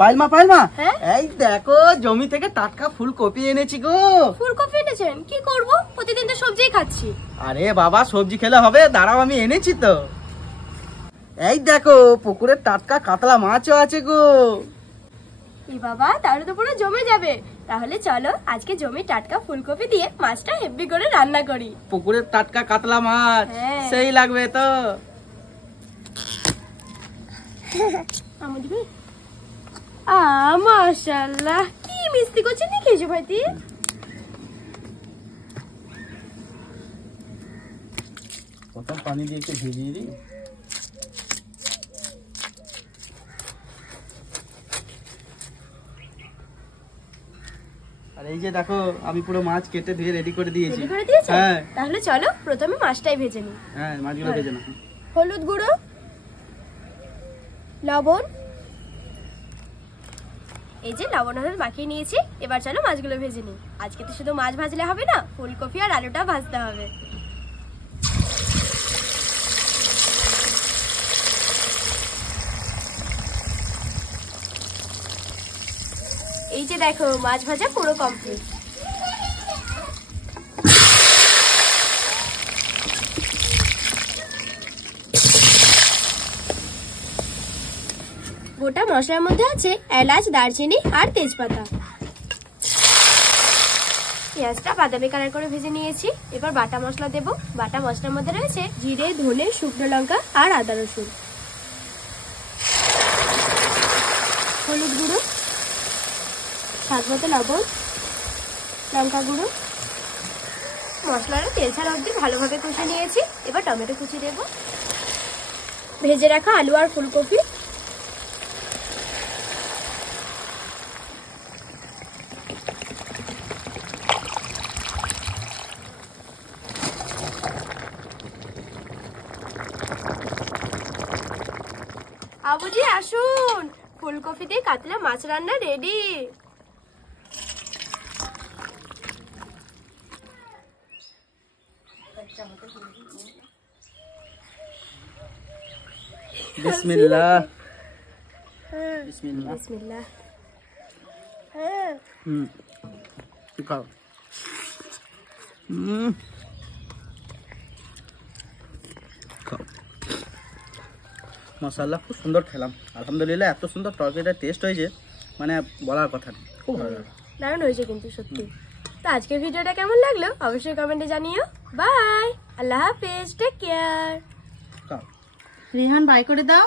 পাইলমা পাইলমা, এই দেখো জমি থেকে টাটকা ফুলকপি এনেছি গো। ফুলকপি এনেছেন? কি করব, প্রতিদিন তো সবজিই খাচ্ছি। আরে বাবা সবজি খেলে হবে, দাঁড়াও আমি এনেছি তো। এই দেখো পুকুরের টাটকা কাতলা মাছও আছে গো। এই বাবা, তাহলে তো পুরো জমে যাবে। তাহলে চলো আজকে জমি টাটকা ফুলকপি দিয়ে মাছটা হেভি করে রান্না করি। পুকুরের টাটকা কাতলা মাছ সেই লাগবে তো। মাশাআল্লাহ, কি মিষ্টি করছিস, নি খেয়েছো ভাইতি? প্রথম পানি দিয়ে একটু ভিজিয়ে দিই। আর এই যে দেখো আমি পুরো মাছ কেটে ধুয়ে রেডি করে দিয়েছি। হ্যাঁ, তাহলে চলো প্রথমে মাছটাই ভেজে নিই। হ্যাঁ, মাছগুলো ভেজে নাও। হলুদ গুঁড়ো, লবণ, এই যে লবণ হলুদ মাখিয়ে নিয়েছি। এবার চলো মাছগুলো ভেজে নিই। আজকে তো শুধু মাছ ভাজলে হবে না, ফুলকপি আর আলুটা ভাজতে হবে। এই যে দেখো মাছ ভাজা পুরো কমপ্লিট। গোটা মশলার মধ্যে আছে এলাচ, দারচিনি আর তেজপাতা। পেঁয়াজটা বাদামি কালার করে ভেজে নিয়েছি। এবার বাটা মশলা দেব। বাটা মশলার মধ্যে রয়েছে জিরে, ধনে, শুকনো লঙ্কা আর আদা রসুন। হলুদ গুঁড়ো, স্বাদ মতো লবণ, লঙ্কা গুঁড়ো। মশলাটা তেল ছাড়া অবধি ভালোভাবে কষে নিয়েছি। এবার টমেটো কুচি দেব, ভেজে রাখা আলু আর ফুলকপি, আবুজি আসুন, ফুলকপি দিয়ে কাতলা মাছ রান্না রেডি। বিসমিল্লাহ বিসমিল্লাহ বিসমিল্লাহ। খাও। মশাল্লা খুব সুন্দর খেলাম, আলহামদুলিল্লাহ। এত সুন্দর তরকারিটার টেস্ট হয়েছে, মানে বলার কথা নেই, খুব ভালো লাগে। দারুণ হয়েছে কিন্তু সত্যি। তো আজকের ভিডিওটা কেমন লাগলো অবশ্যই কমেন্টে জানিও। বাই, আল্লাহ হাফেজ, টেক কেয়ার। রেহান বাই করে দাও।